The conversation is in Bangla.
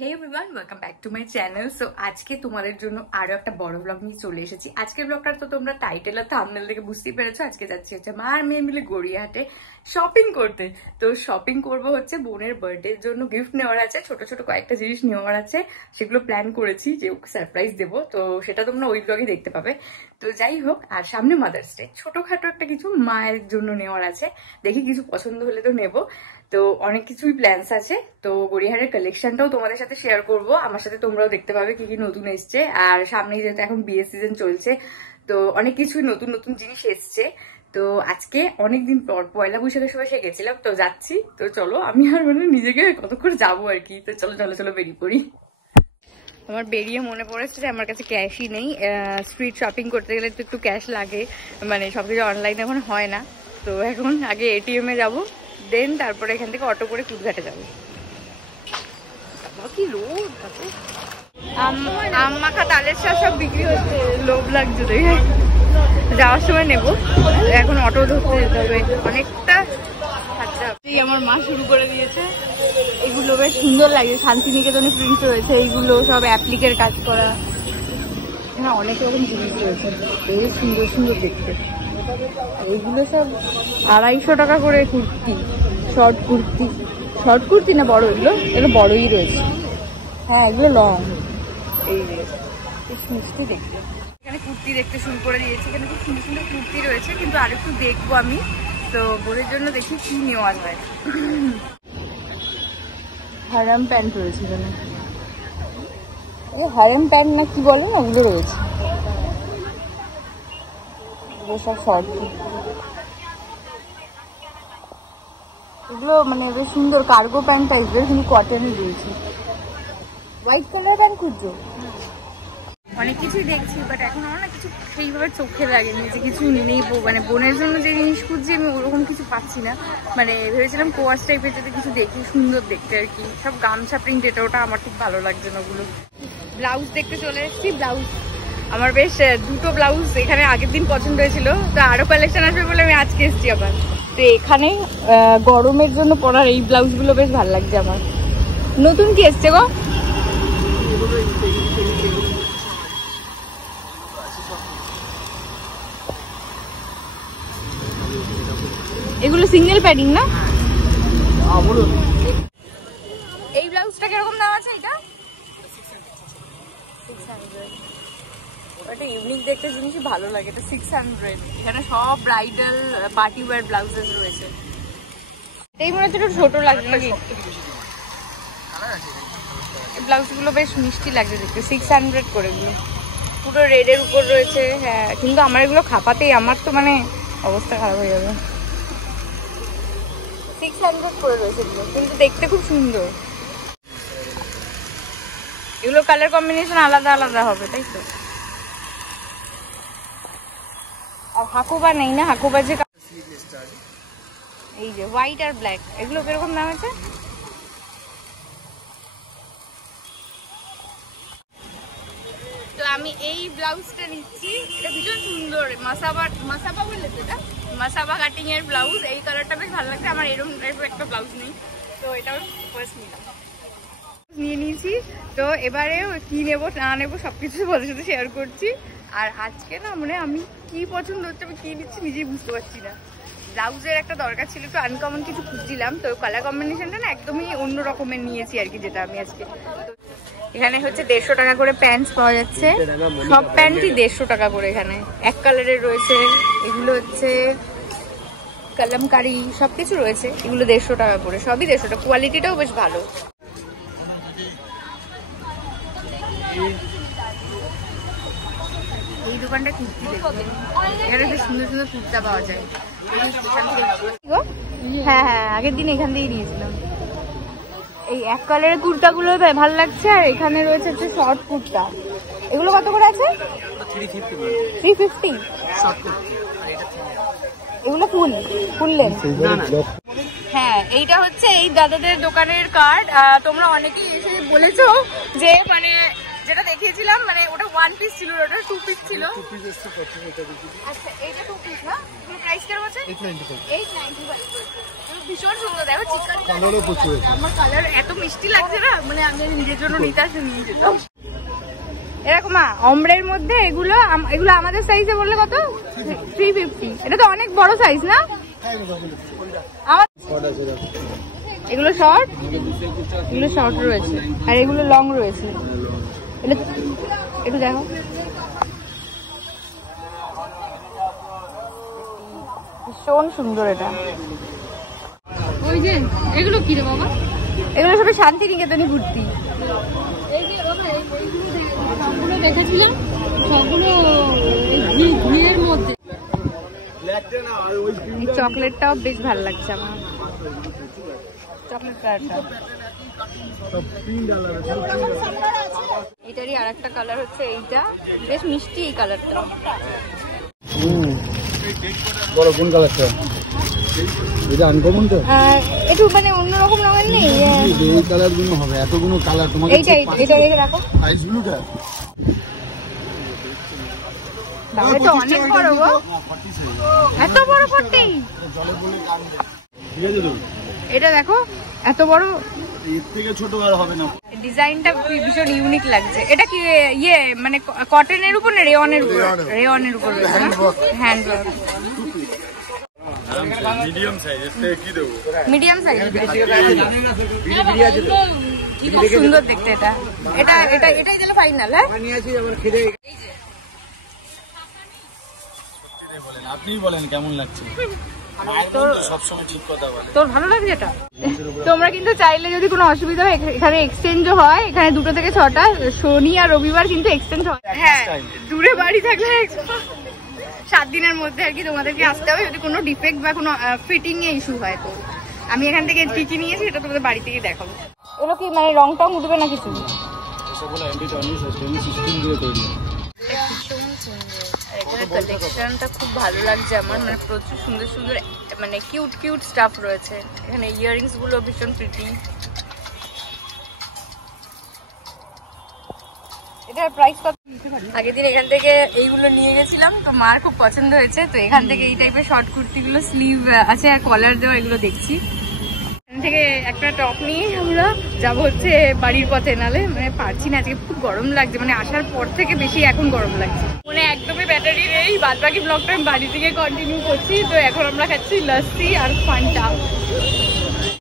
Hey everyone, welcome back to my channel. So আজকে তোমাদের জন্য আরো একটা বড় ব্লগ নিয়ে চলে এসেছি। আজকের ব্লগটা তো তোমরা টাইটেল আর থাম্বনেল দেখে বুঝতেই পেরেছো। আজকে যাচ্ছি হচ্ছে মা আর মেয়ে মিলে গড়িয়াহাটে শপিং করতে। তো শপিং করব হচ্ছে বোনের বার্থডের জন্য, গিফট নেওয়ার আছে, ছোট ছোট কয়েকটা জিনিস নেওয়ার আছে, সেগুলো প্ল্যান করেছি যে ওকে সারপ্রাইজ দেবো। তো সেটা তোমরা ওই ব্লগে দেখতে পাবে। তো যাই হোক, আর সামনে মাদার্স ডে, ছোটখাটো একটা কিছু মায়ের জন্য নেওয়ার আছে। দেখি কিছু পছন্দ হলে তো নেবো। তো অনেক কিছুই প্ল্যানস আছে। তো গড়িয়াহাটের কালেকশনটাও তোমাদের সাথে শেয়ার করব, আমার সাথে তোমরাও দেখতে পাবে কি কি নতুন এসছে। আর সামনেই যেহেতু এখন বিয়ে সিজন চলছে, তো অনেক কিছুই নতুন নতুন জিনিস এসছে। তো আজকে অনেকদিন পর পয়লা বৈশাখের সময় সে গেছিলাম, তো যাচ্ছি। তো চলো, আমি আর নিজেকে কতক্ষণ যাবো আর কি। তো চলো চলো চলো বেরিয়ে পড়ি। আমার বেরিয়ে মনে পড়েছে যে আমার কাছে ক্যাশই নেই। স্ট্রিট শপিং করতে গেলে তো একটু ক্যাশ লাগে, মানে সবকিছু অনলাইনে এখন হয় না। তো এখন আগে এটিএম এ যাবো, দেন তারপরে এখান থেকে অটো করে কুদঘাটে যাবো। কি রোদ, আম মাখা তালের শাক সব বিক্রি হচ্ছে, লোভ লাগছে দেখে। যাওয়ার সময় নেবো, এখন অটো ধরতে যেতে হবে অনেকটা। আচ্ছা, আমার মা শুরু করে দিয়েছে। এগুলো বেশ সুন্দর লাগে, শান্তিনিকেতনে প্রিন্ট রয়েছে, এইগুলো সব অ্যাপ্লিকের কাজ করা। হ্যাঁ, অনেক রকম জিনিস রয়েছে, বেশ সুন্দর সুন্দর দেখতে। এইগুলো সব 250 টাকা করে কুর্তি, শর্ট কুর্তি। শর্ট কুর্তি না বড়? এগুলো বড়ই রয়েছে। হ্যাঁ, এগুলো লং। এই যে বেশ মিষ্টি দেখতে। এখানে কুর্তি দেখতে শুরু করে দিয়েছি। এখানে খুব সুন্দর সুন্দর কুর্তি রয়েছে, কিন্তু আরেকটু দেখবো আমি। তো বোনের জন্য দেখি কি নেওয়া যায়। হারাম প্যান্ট রয়েছে এখানে, হারাম প্যান্ট না কি বলে না, ওগুলো রয়েছে। সব শর্ট, এগুলো মানে বেশ সুন্দর কার্গো প্যান্ট টাইপের, কিন্তু কটনের রয়েছে। হোয়াইট কালার প্যান্ট খুঁজছো? অনেক কিছুই দেখছি, বাট এখন আমার না কিছু সেইভাবে চোখে লাগেনি যে কিছু নেবো। মানে বোনের জন্য যে জিনিস খুঁজছি আমি ওরকম কিছু পাচ্ছি না। মানে ভেবেছিলাম কোয়াশ টাইপের যদি কিছু দেখি সুন্দর দেখতে আর কি। সব গামছা প্রিন্ট, এটা ওটা আমার ঠিক ভালো লাগছে না ওগুলো। ব্লাউজ দেখতে চলে এসেছি। ব্লাউজ আমার বেশ দুটো ব্লাউজ এখানে আগের দিন পছন্দ হয়েছিল, তো আরো কালেকশন আসবে বলে আমি আজকে এসেছি আবার। তো এখানে গরমের জন্য পরার এই ব্লাউজগুলো বেশ ভালো লাগছে আমার। নতুন কি এসছে গো? এগুলো সিঙ্গেল প্যাডিং না? এই ব্লাউজটা কিরকম দাম আছে? এটা 600। এটা ইউনিক দেখতে জিনিসই ভালো লাগে। এটা 600। এখানে সব ব্রাইডাল পার্টি ওয়্যার ব্লাউজেস রয়েছে। এই মনে হচ্ছে একটু ছোট লাগছে নাকি? এই ব্লাউজগুলো বেশ মিষ্টি লাগছে দেখতে। 600 করে এগুলো, পুরো রেডের উপর রয়েছে। হ্যাঁ, কিন্তু আমার এগুলো খাপাতেই আমার তো মানে অবস্থা খারাপ হয়ে যাবে। 600 করে রয়েছে এগুলো, কিন্তু দেখতে খুব সুন্দর। এগুলো কালার কম্বিনেশন আলাদা আলাদা হবে, তাই তো? আর হাকুবা নেই না? হাকুবা যে এই যে হোয়াইট আর ব্ল্যাক, এগুলো কিরকম দাম আছে? তো আমি এই ব্লাউজটা নিচ্ছি, এটা ভীষণ সুন্দর। মাসাবা বললে তো, এটা মাসাবা কাটিং এর ব্লাউজ। এই কালারটা বেশ ভালো লাগছে আমার। এরকম টাইপের একটা ব্লাউজ নেই, তো এটাও ফার্স্ট নিয়ে নিয়েছি। তো এবারে কি নেবো না নেবো সবকিছু ওদের সাথে শেয়ার করছি। আর আজকে না মানে আমি কি পছন্দ হচ্ছে, আমি কি নিচ্ছি নিজেই বুঝতে পারছি না। ব্লাউজের একটা দরকার ছিল, একটু আনকমন কিছু খুঁজছিলাম। তো কালার কম্বিনেশনটা না একদমই অন্য রকমের নিয়েছি আর কি, যেটা আমি আজকে। এখানে হচ্ছে 150 টাকা করে প্যান্টস পাওয়া যাচ্ছে। সব প্যান্টই 150 টাকা করে। এখানে এক কালারের রয়েছে, এগুলো হচ্ছে কালামকারি, সবকিছু রয়েছে। এগুলো 150 টাকা করে, সবই 150 টাকা। কোয়ালিটিটাও বেশ ভালো। এই দোকানটা কুর্তি দেখবে, এখানে বেশ সুন্দর সুন্দর কুর্তা পাওয়া যায়। হ্যাঁ হ্যাঁ, আগের দিন এখান থেকেই নিয়েছিলাম। এই এক কালারের কুর্তাগুলো ভালো লাগছে। আর এখানে রয়েছে হচ্ছে শর্ট কুর্তা। এগুলো কত করে আছে? 350। এগুলো ফুল লেন্থ। হ্যাঁ, এইটা হচ্ছে এই দাদাদের দোকানের কার্ড। তোমরা অনেকেই এসে বলেছো যে মানে যেটা দেখিয়েছিলাম, মানে ওটা ওয়ান পিস ছিল, ওটা টু পিস ছিল। আচ্ছা এইটা টু পিস না? এর প্রাইস কেমন আছে? 895। ভীষণ সুন্দর, দেখো চিকন কালারও প্রচুর। আমার কালার এত মিষ্টি লাগছে না, মানে আমি নিজের জন্য নিতে আসি, নিয়ে যেতাম। এরকম অমরের মধ্যে এগুলো আমাদের সাইজে বললে কত? 350। এটা তো অনেক বড় সাইজ না? এগুলো শর্ট, এগুলো শর্ট রয়েছে আর এগুলো লং রয়েছে। এটা একটু দেখো, ভীষণ সুন্দর এটা। ওই যে এগুলো কি রে বাবা? এগুলো সবই শান্তিনিকেতনে ঘুরতি। এই যে সবগুলো দেখেছিলাম, সবগুলো ঘিয়ের মধ্যে। এই চকলেটটাও বেশ ভালো লাগছে আমার, চকলেট কালারটা। এটারই আর একটা কালার হচ্ছে এইটা, বেশ মিষ্টি এই কালারটা। বড় কোন কালারটা? এটা আনকমন তো, একটু মানে অন্যরকম রঙের নেই। এই কালার গুলো হবে, এতগুলো কালার তোমাকে। এইটা এটা রেখে রাখো। সাইজ গুলোটা তাহলে তো অনেক বড় গো, এত বড় 40। এটা দেখো এত বড়, এর থেকে ছোট আর হবে না। ডিজাইনটা ভীষণ ইউনিক লাগছে। এটা কি ইয়ে মানে কটনের উপর না রেয়নের উপর? রেয়নের উপর, হ্যান্ডওয়ার্ক। মিডিয়াম সাইজ, এর থেকে কি দেবো? মিডিয়াম সাইজ, খুব সুন্দর দেখতে। এটাই দিলে ফাইনাল। হ্যাঁ আপনিই বলেন কেমন লাগছে? সবসময় ঠিক কথা বলে। তোর ভালো লাগছে এটা? তোমরা কিন্তু চাইলে যদি কোনো অসুবিধা হয় এখানে এক্সচেঞ্জও হয়। এখানে 2টো থেকে 6টা, শনি আর রবিবার কিন্তু এক্সচেঞ্জ হয়। হ্যাঁ, দূরে বাড়ি থাকলে 7 দিনের মধ্যে আর কি তোমাদেরকে আসতে হবে যদি কোনো ডিফেক্ট বা কোনো ফিটিং এ ইস্যু হয়। তো আমি এখান থেকে কি কি নিয়েছি এটা তোমাদের বাড়ি থেকে দেখাবো। এগুলো কি মানে রং টং উঠবে না কিছু? কালেকশনটা খুব ভালো লাগছে আমার, মানে প্রচুর সুন্দর সুন্দর মানে কিউট কিউট স্টাফ রয়েছে এখানে। ইয়াররিংস গুলো ভীষণ প্রিটি। এটার প্রাইস কত? আগের দিন এখান থেকে এইগুলো নিয়ে গেছিলাম, তো মার খুব পছন্দ হয়েছে। তো এখান থেকে এই টাইপের শর্ট কুর্তিগুলো স্লিভ আছে আর কলার দেওয়া, এগুলো দেখছি। এখান থেকে একটা টপ নিয়ে আমরা যাবো হচ্ছে বাড়ির পথে, নালে মানে পারছি না, আজকে খুব গরম লাগছে, মানে আসার পর থেকে বেশি এখন গরম লাগছে। মানে একদমই ব্যাটারি নেই, বাদ বাকি ব্লগটা আমি বাড়ি থেকে কন্টিনিউ করছি। তো এখন আমরা খাচ্ছি লস্যি আর ফান্টা।